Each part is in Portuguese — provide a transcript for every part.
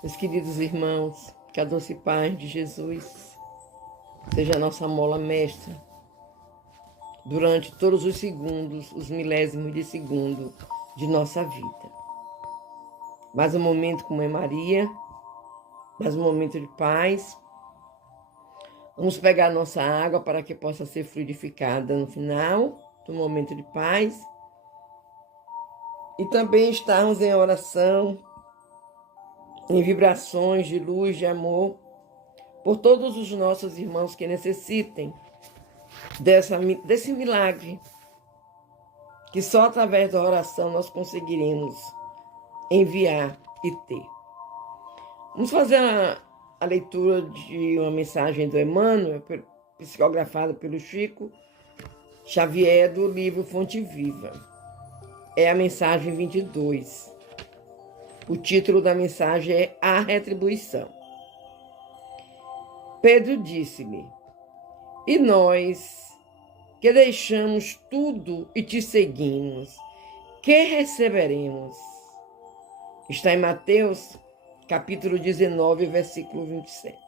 Meus queridos irmãos, que a doce paz de Jesus seja a nossa mola mestra durante todos os segundos, os milésimos de segundo de nossa vida. Mais um momento com Mãe Maria, mais um momento de paz. Vamos pegar a nossa água para que possa ser fluidificada no final do momento de paz. E também estarmos em oração, em vibrações de luz, de amor, por todos os nossos irmãos que necessitem desse milagre, que só através da oração nós conseguiremos enviar e ter. Vamos fazer a leitura de uma mensagem do Emmanuel, psicografada pelo Chico Xavier, do livro Fonte Viva. É a mensagem 22. O título da mensagem é A Retribuição. Pedro disse-lhe: e nós, que deixamos tudo e te seguimos, que receberemos? Está em Mateus, capítulo 19, versículo 27.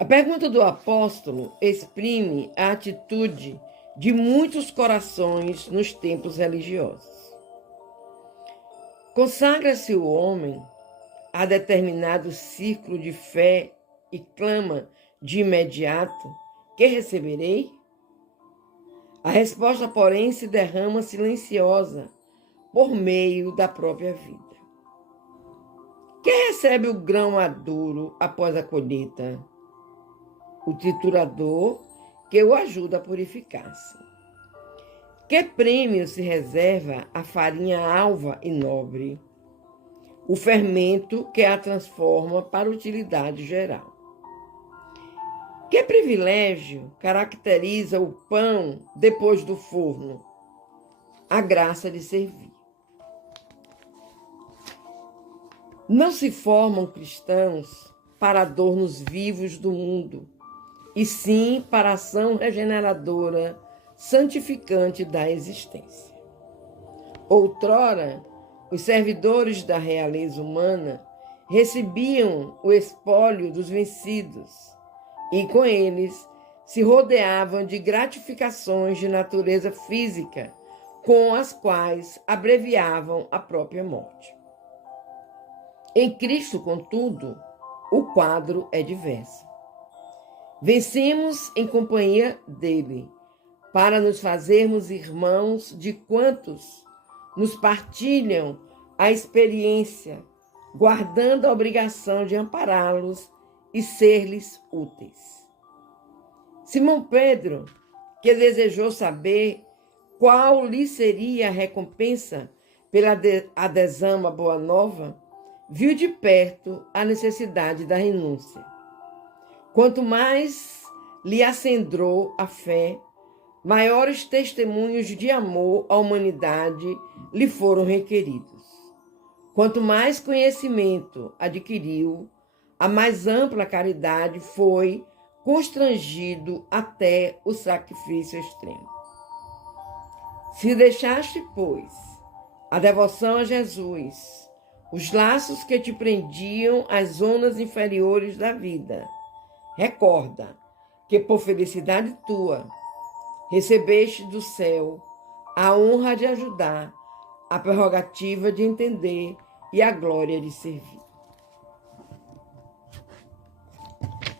A pergunta do apóstolo exprime a atitude de muitos corações nos tempos religiosos. Consagra-se o homem a determinado círculo de fé e clama de imediato: que receberei? A resposta, porém, se derrama silenciosa por meio da própria vida. Quem recebe o grão maduro após a colheita? O triturador que o ajuda a purificar-se. Que prêmio se reserva à farinha alva e nobre? O fermento que a transforma para utilidade geral. Que privilégio caracteriza o pão depois do forno? A graça de servir. Não se formam cristãos para adornos vivos do mundo, e sim para a ação regeneradora, santificante da existência. Outrora, os servidores da realeza humana recebiam o espólio dos vencidos e, com eles, se rodeavam de gratificações de natureza física, com as quais abreviavam a própria morte. Em Cristo, contudo, o quadro é diverso. Vencemos em companhia dele, para nos fazermos irmãos de quantos nos partilham a experiência, guardando a obrigação de ampará-los e ser-lhes úteis. Simão Pedro, que desejou saber qual lhe seria a recompensa pela adesão à Boa Nova, viu de perto a necessidade da renúncia. Quanto mais lhe acendrou a fé, maiores testemunhos de amor à humanidade lhe foram requeridos. Quanto mais conhecimento adquiriu, a mais ampla caridade foi constrangido até o sacrifício extremo. Se deixaste, pois, a devoção a Jesus, os laços que te prendiam às zonas inferiores da vida, recorda que por felicidade tua recebeste do céu a honra de ajudar, a prerrogativa de entender e a glória de servir.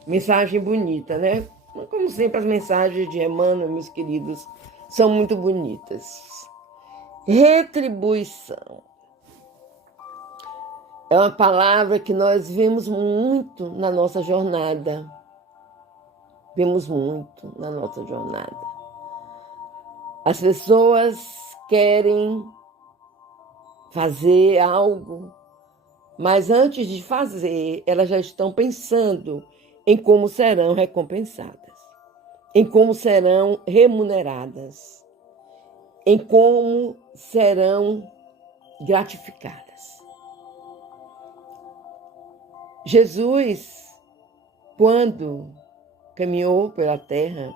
Mensagem bonita, né? Como sempre, as mensagens de Emmanuel, meus queridos, são muito bonitas. Retribuição. É uma palavra que nós vemos muito na nossa jornada. Vemos muito na nossa jornada. As pessoas querem fazer algo, mas antes de fazer, elas já estão pensando em como serão recompensadas, em como serão remuneradas, em como serão gratificadas. Jesus, quando caminhou pela terra,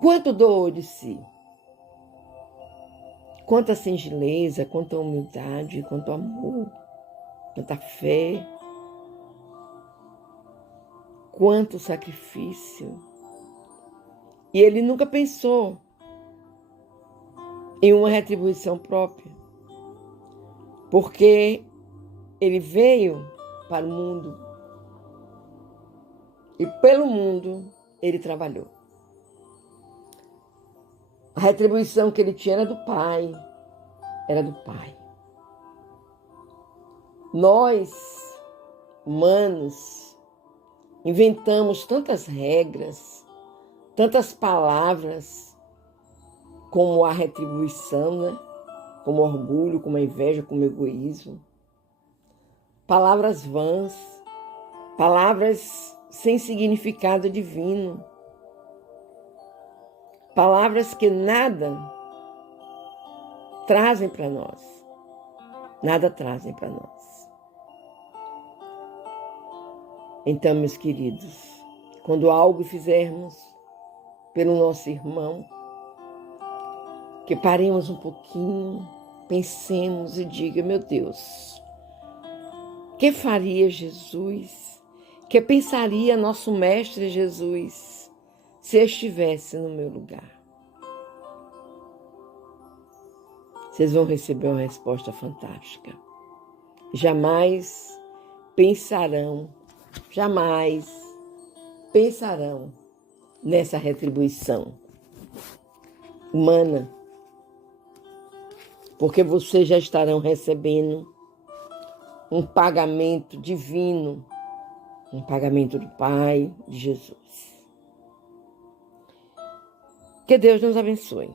quanto doou de si? Quanta singeleza, quanta humildade, quanto amor, quanta fé, quanto sacrifício. E ele nunca pensou em uma retribuição própria, porque ele veio para o mundo e pelo mundo ele trabalhou. A retribuição que ele tinha era do Pai, Nós, humanos, inventamos tantas regras, tantas palavras, como a retribuição, né? Como orgulho, como a inveja, como egoísmo. Palavras vãs, palavras sem significado divino. Palavras que nada trazem para nós. Nada trazem para nós. Então, meus queridos, quando algo fizermos pelo nosso irmão, que paremos um pouquinho, pensemos e diga, meu Deus, que faria Jesus? Que pensaria nosso Mestre Jesus se estivesse no meu lugar? Vocês vão receber uma resposta fantástica. Jamais pensarão nessa retribuição humana, porque vocês já estarão recebendo um pagamento divino, um pagamento do Pai, de Jesus. Que Deus nos abençoe.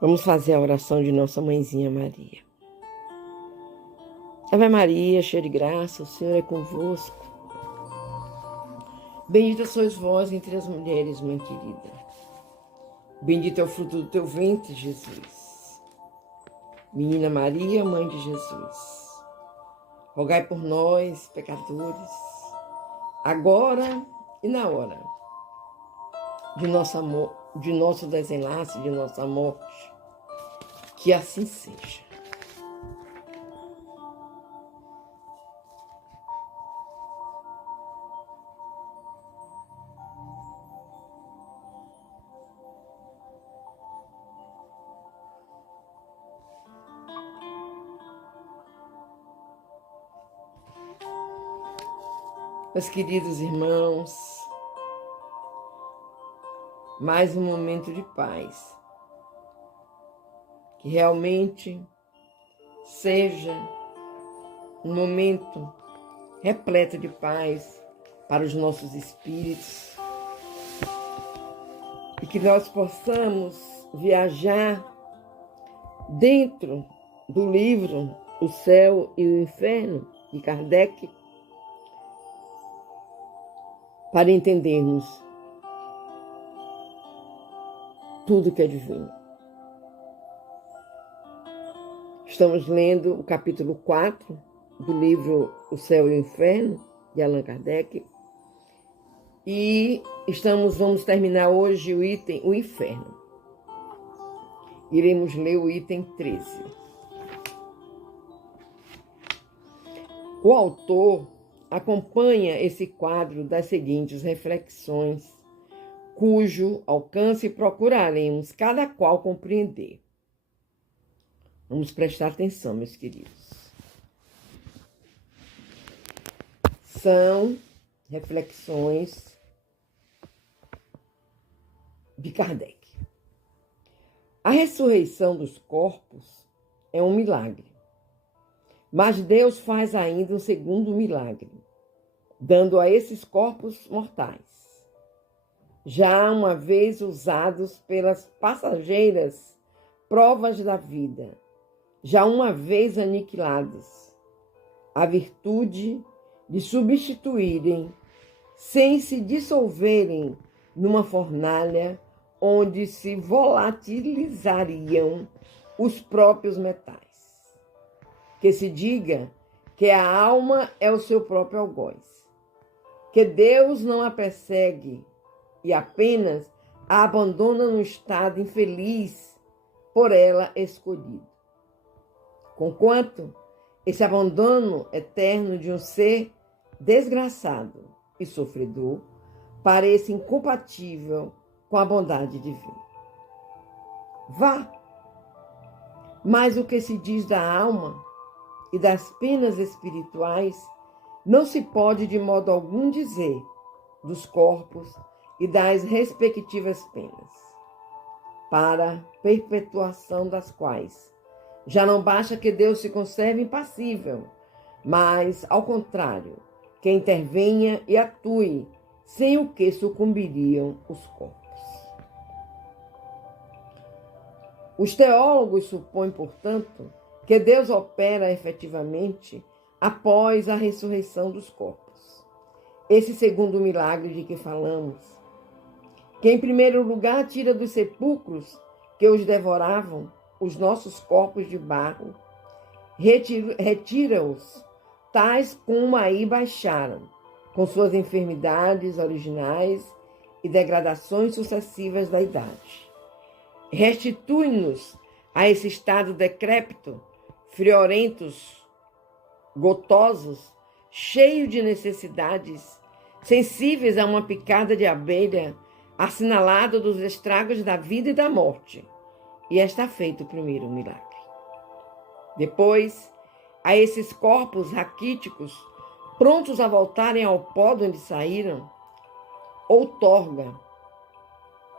Vamos fazer a oração de nossa mãezinha Maria. Ave Maria, cheia de graça, o Senhor é convosco. Bendita sois vós entre as mulheres, mãe querida. Bendito é o fruto do teu ventre, Jesus. Menina Maria, mãe de Jesus, rogai por nós, pecadores, agora e na hora de nosso desenlace, de nossa morte. Que assim seja. Meus queridos irmãos, mais um momento de paz. Que realmente seja um momento repleto de paz para os nossos espíritos. E que nós possamos viajar dentro do livro O Céu e o Inferno, de Kardec, para entendermos tudo que é divino. Estamos lendo o capítulo 4 do livro O Céu e o Inferno, de Allan Kardec, e vamos terminar hoje o item O Inferno. Iremos ler o item 13. O autor acompanha esse quadro das seguintes reflexões, cujo alcance procuraremos cada qual compreender. Vamos prestar atenção, meus queridos. São reflexões de Kardec. A ressurreição dos corpos é um milagre. Mas Deus faz ainda um segundo milagre, dando a esses corpos mortais, já uma vez usados pelas passageiras provas da vida, já uma vez aniquilados, a virtude de substituírem, sem se dissolverem, numa fornalha onde se volatilizariam os próprios metais. Que se diga que a alma é o seu próprio algoz, que Deus não a persegue e apenas a abandona num estado infeliz por ela escolhido. Conquanto esse abandono eterno de um ser desgraçado e sofredor pareça incompatível com a bondade divina. Vá! Mas o que se diz da alma e das penas espirituais não se pode de modo algum dizer dos corpos e das respectivas penas, para perpetuação das quais já não basta que Deus se conserve impassível, mas, ao contrário, que intervenha e atue, sem o que sucumbiriam os corpos. Os teólogos supõem, portanto, que Deus opera efetivamente após a ressurreição dos corpos. Esse segundo milagre de que falamos, que em primeiro lugar tira dos sepulcros que os devoravam os nossos corpos de barro, retira-os tais como aí baixaram, com suas enfermidades originais e degradações sucessivas da idade. Restitui-nos a esse estado decrépito, friorentos, gotosos, cheio de necessidades, sensíveis a uma picada de abelha, assinalado dos estragos da vida e da morte. E está feito o primeiro milagre. Depois, a esses corpos raquíticos, prontos a voltarem ao pó de onde saíram, outorga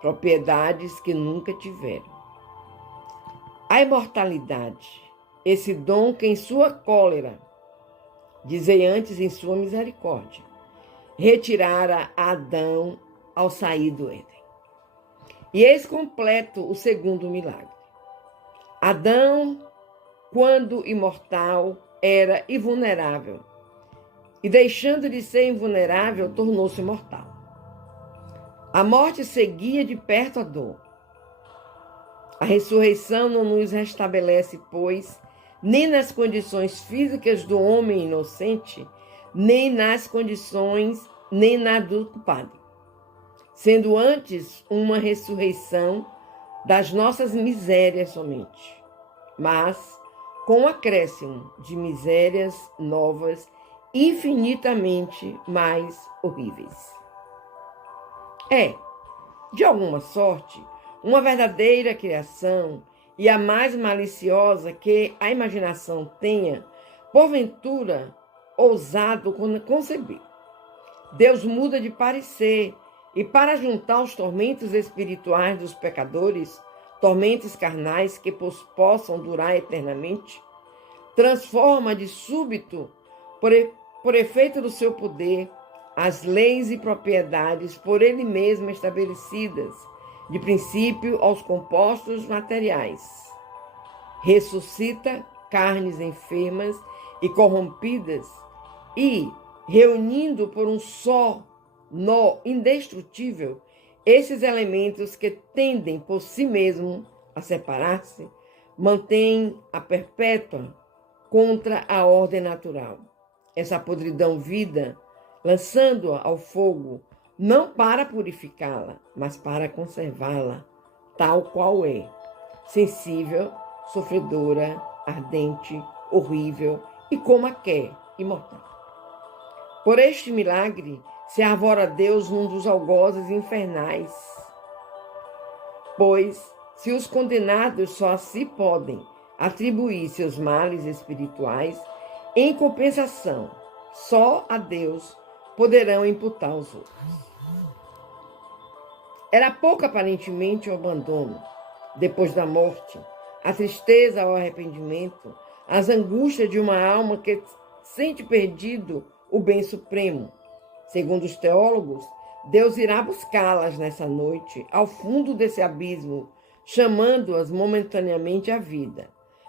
propriedades que nunca tiveram. A imortalidade, esse dom que em sua cólera, dizei antes em sua misericórdia, retirara a Adão ao sair do Éden. E eis completo o segundo milagre. Adão, quando imortal, era invulnerável, e deixando de ser invulnerável, tornou-se mortal. A morte seguia de perto a dor. A ressurreição não nos restabelece, pois, nem nas condições físicas do homem inocente, nem nas condições, nem na do culpado, sendo antes uma ressurreição das nossas misérias somente, mas com um acréscimo de misérias novas infinitamente mais horríveis. É, de alguma sorte, uma verdadeira criação e a mais maliciosa que a imaginação tenha, porventura, ousado conceber. Deus muda de parecer e, para juntar os tormentos espirituais dos pecadores, tormentos carnais que possam durar eternamente, transforma de súbito, por efeito do seu poder, as leis e propriedades por ele mesmo estabelecidas, de princípio aos compostos materiais. Ressuscita carnes enfermas e corrompidas e, reunindo por um só nó indestrutível, esses elementos que tendem por si mesmo a separar-se, mantém a perpétua contra a ordem natural. Essa podridão vida, lançando-a ao fogo, não para purificá-la, mas para conservá-la, tal qual é, sensível, sofredora, ardente, horrível e como a quer, imortal. Por este milagre, se arvora Deus num dos algozes infernais. Pois, se os condenados só a si podem atribuir seus males espirituais, em compensação, só a Deus poderão imputar os outros. Era pouco aparentemente o abandono, depois da morte, a tristeza ao arrependimento, as angústias de uma alma que sente perdido o bem supremo. Segundo os teólogos, Deus irá buscá-las nessa noite, ao fundo desse abismo, chamando-as momentaneamente à vida,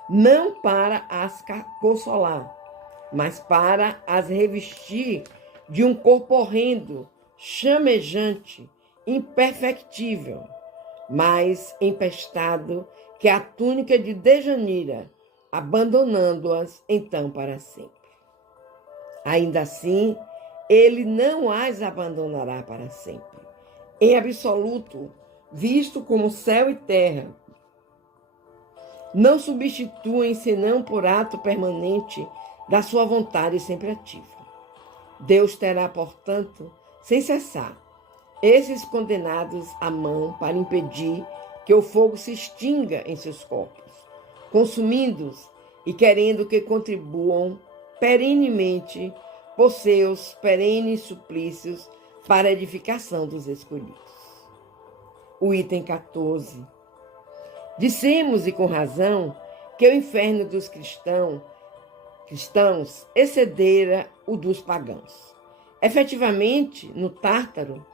não para as consolar, mas para as revestir de um corpo horrendo, chamejante, imperfectível, mas empestado que a túnica de Dejanira, abandonando-as então para sempre. Ainda assim, ele não as abandonará para sempre. Em absoluto, visto como céu e terra, não substituem senão por ato permanente da sua vontade sempre ativa. Deus terá, portanto, sem cessar, esses condenados à mão para impedir que o fogo se extinga em seus corpos, consumindo-os e querendo que contribuam perenemente por seus perenes suplícios para a edificação dos escolhidos. O item 14. Dissemos, e com razão, que o inferno dos cristãos excedera o dos pagãos. Efetivamente, no Tártaro,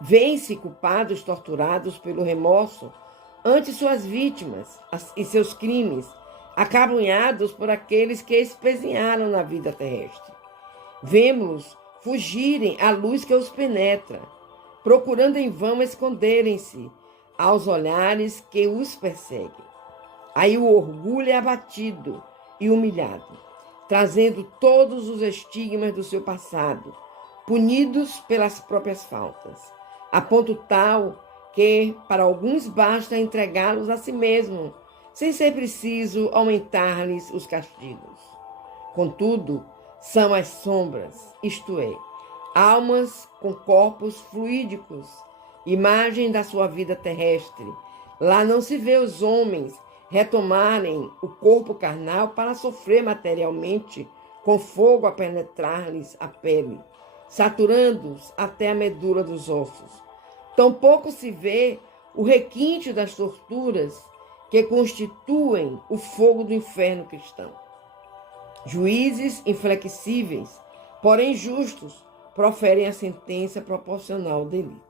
vêem-se culpados torturados pelo remorso ante suas vítimas e seus crimes, acabrunhados por aqueles que espezinharam na vida terrestre. Vemos-los fugirem à luz que os penetra, procurando em vão esconderem-se aos olhares que os perseguem. Aí o orgulho é abatido e humilhado, trazendo todos os estigmas do seu passado, punidos pelas próprias faltas, a ponto tal que para alguns basta entregá-los a si mesmo, sem ser preciso aumentar-lhes os castigos. Contudo, são as sombras, isto é, almas com corpos fluídicos, imagem da sua vida terrestre. Lá não se vê os homens retomarem o corpo carnal para sofrer materialmente com fogo a penetrar-lhes a pele, saturando-os até a medula dos ossos. Tampouco se vê o requinte das torturas que constituem o fogo do inferno cristão. Juízes inflexíveis, porém justos, proferem a sentença proporcional ao delito.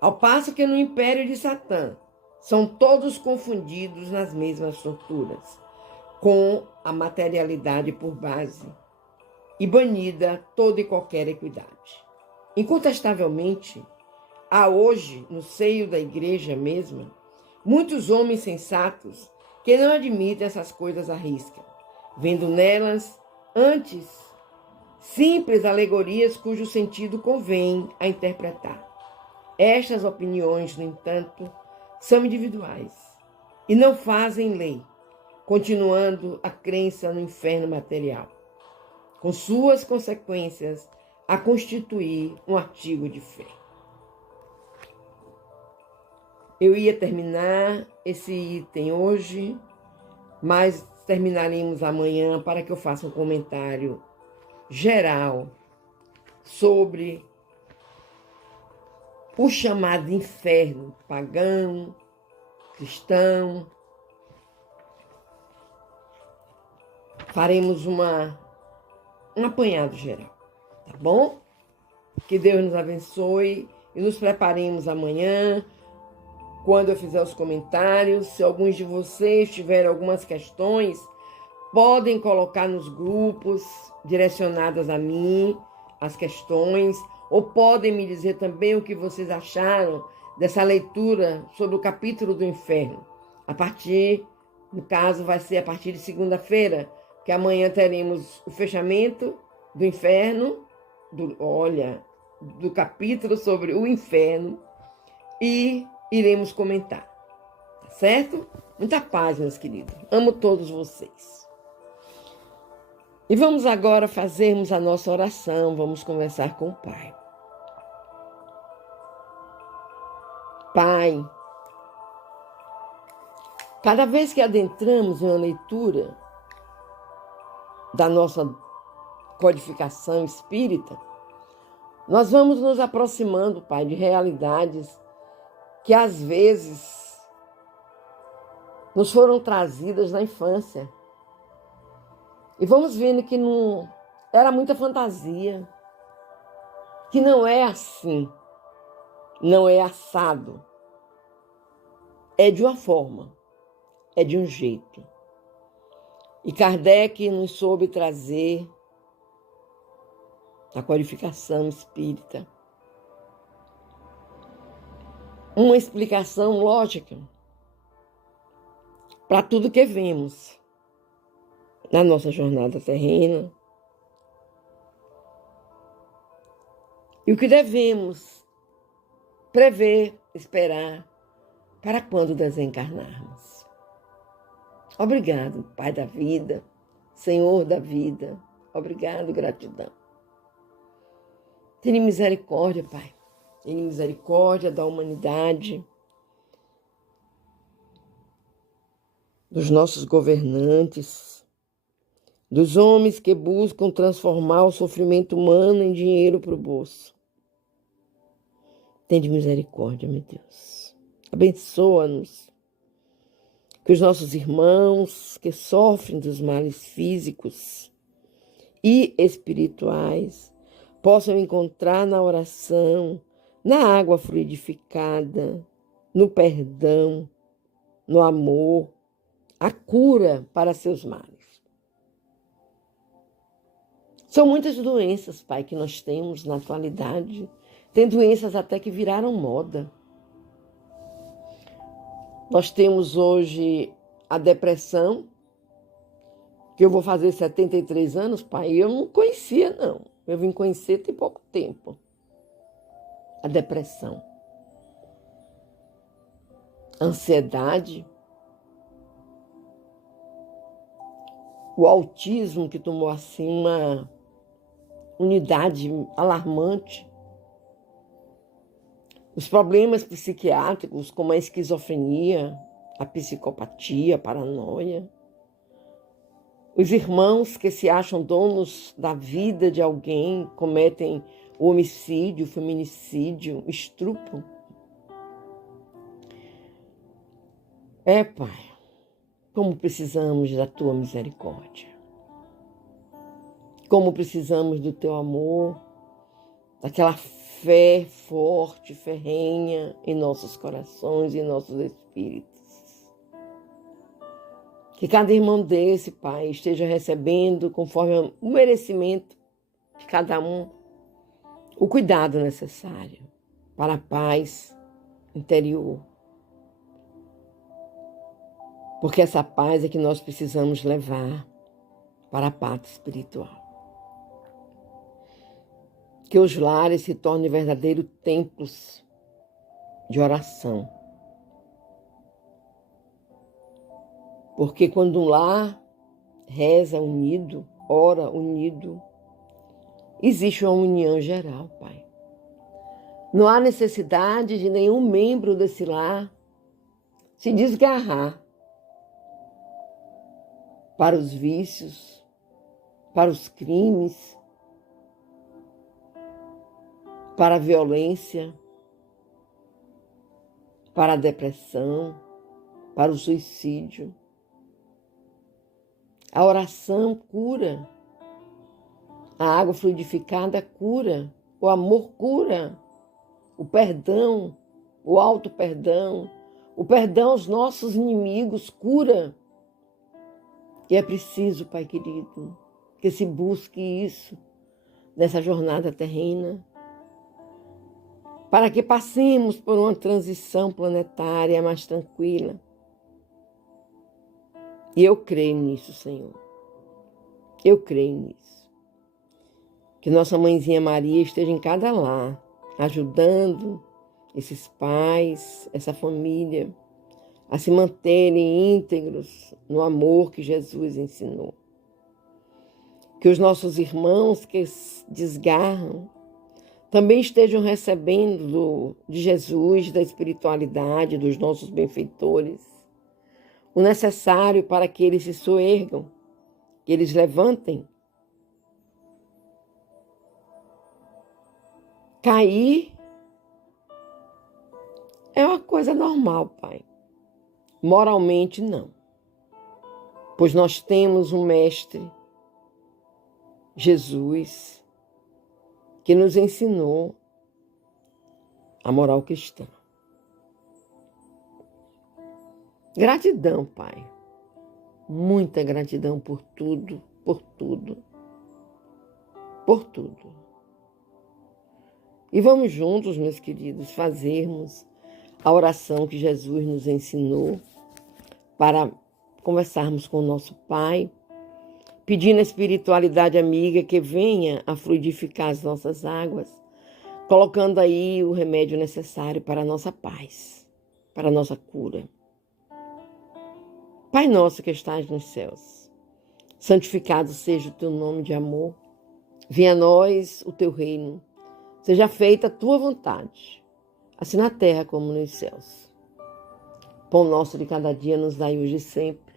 Ao passo que no império de Satã são todos confundidos nas mesmas torturas, com a materialidade por base e banida toda e qualquer equidade. Incontestavelmente, há hoje, no seio da igreja mesma, muitos homens sensatos que não admitem essas coisas à risca, vendo nelas, antes, simples alegorias cujo sentido convém a interpretar. Estas opiniões, no entanto, são individuais e não fazem lei, continuando a crença no inferno material, com suas consequências a constituir um artigo de fé. Eu ia terminar esse item hoje, mas terminaremos amanhã para que eu faça um comentário geral sobre o chamado inferno pagão, cristão. Faremos um apanhado geral, tá bom? Que Deus nos abençoe e nos preparemos amanhã, quando eu fizer os comentários. Se alguns de vocês tiverem algumas questões, podem colocar nos grupos direcionadas a mim, as questões, ou podem me dizer também o que vocês acharam dessa leitura sobre o capítulo do inferno. No caso, vai ser a partir de segunda-feira, que amanhã teremos o fechamento do inferno, do capítulo sobre o inferno, e iremos comentar, tá certo? Muita paz, meus queridos. Amo todos vocês. E vamos agora fazermos a nossa oração, vamos conversar com o Pai. Pai, cada vez que adentramos em uma leitura da nossa codificação espírita, nós vamos nos aproximando, Pai, de realidades que às vezes nos foram trazidas na infância. E vamos vendo que não era muita fantasia, que não é assim, não é assado. É de uma forma, é de um jeito. E Kardec nos soube trazer a codificação espírita uma explicação lógica para tudo que vemos na nossa jornada terrena e o que devemos prever, esperar para quando desencarnarmos. Obrigado, Pai da vida, Senhor da vida. Obrigado, gratidão. Tenha misericórdia, Pai. Tenha misericórdia da humanidade, dos nossos governantes, dos homens que buscam transformar o sofrimento humano em dinheiro para o bolso. Tenha misericórdia, meu Deus. Abençoa-nos. Que os nossos irmãos que sofrem dos males físicos e espirituais possam encontrar na oração, na água fluidificada, no perdão, no amor, a cura para seus males. São muitas doenças, Pai, que nós temos na atualidade. Tem doenças até que viraram moda. Nós temos hoje a depressão, que eu vou fazer 73 anos, Pai, e eu não conhecia, não. Eu vim conhecer tem pouco tempo. A depressão. A ansiedade. O autismo, que tomou assim uma unidade alarmante. Os problemas psiquiátricos, como a esquizofrenia, a psicopatia, a paranoia. Os irmãos que se acham donos da vida de alguém, cometem o homicídio, o feminicídio, o estupro. Pai, como precisamos da tua misericórdia. Como precisamos do teu amor, daquela fé forte, ferrenha em nossos corações e em nossos espíritos. Que cada irmão desse, Pai, esteja recebendo, conforme o merecimento de cada um, o cuidado necessário para a paz interior. Porque essa paz é que nós precisamos levar para a pátria espiritual. Que os lares se tornem verdadeiros templos de oração. Porque quando um lar reza unido, ora unido, existe uma união geral, Pai. Não há necessidade de nenhum membro desse lar se desgarrar para os vícios, para os crimes, para a violência, para a depressão, para o suicídio. A oração cura, a água fluidificada cura, o amor cura, o perdão, o auto-perdão, o perdão aos nossos inimigos cura. E é preciso, Pai querido, que se busque isso nessa jornada terrena, para que passemos por uma transição planetária mais tranquila. E eu creio nisso, Senhor. Eu creio nisso. Que nossa mãezinha Maria esteja em cada lar, ajudando esses pais, essa família, a se manterem íntegros no amor que Jesus ensinou. Que os nossos irmãos que desgarram também estejam recebendo de Jesus, da espiritualidade, dos nossos benfeitores, o necessário para que eles se soergam, que eles levantem. Cair é uma coisa normal, Pai. Moralmente, não. Pois nós temos um mestre, Jesus, que nos ensinou a moral cristã. Gratidão, Pai. Muita gratidão por tudo, por tudo, por tudo. E vamos juntos, meus queridos, fazermos a oração que Jesus nos ensinou para conversarmos com o nosso Pai, pedindo a espiritualidade amiga que venha a fluidificar as nossas águas, colocando aí o remédio necessário para a nossa paz, para a nossa cura. Pai nosso que estás nos céus, santificado seja o teu nome de amor. Venha a nós o teu reino. Seja feita a tua vontade, assim na terra como nos céus. Pão nosso de cada dia nos dai hoje e sempre.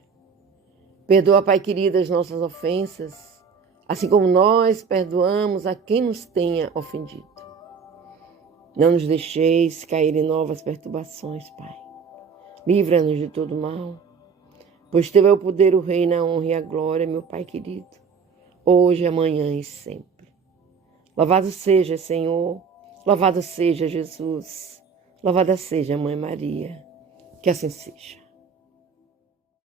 Perdoa, Pai querido, as nossas ofensas, assim como nós perdoamos a quem nos tenha ofendido. Não nos deixeis cair em novas perturbações, Pai. Livra-nos de todo mal, pois teu é o poder, o reino, a honra e a glória, meu Pai querido, hoje, amanhã e sempre. Louvado seja, Senhor, louvado seja Jesus, louvada seja a Mãe Maria, que assim seja.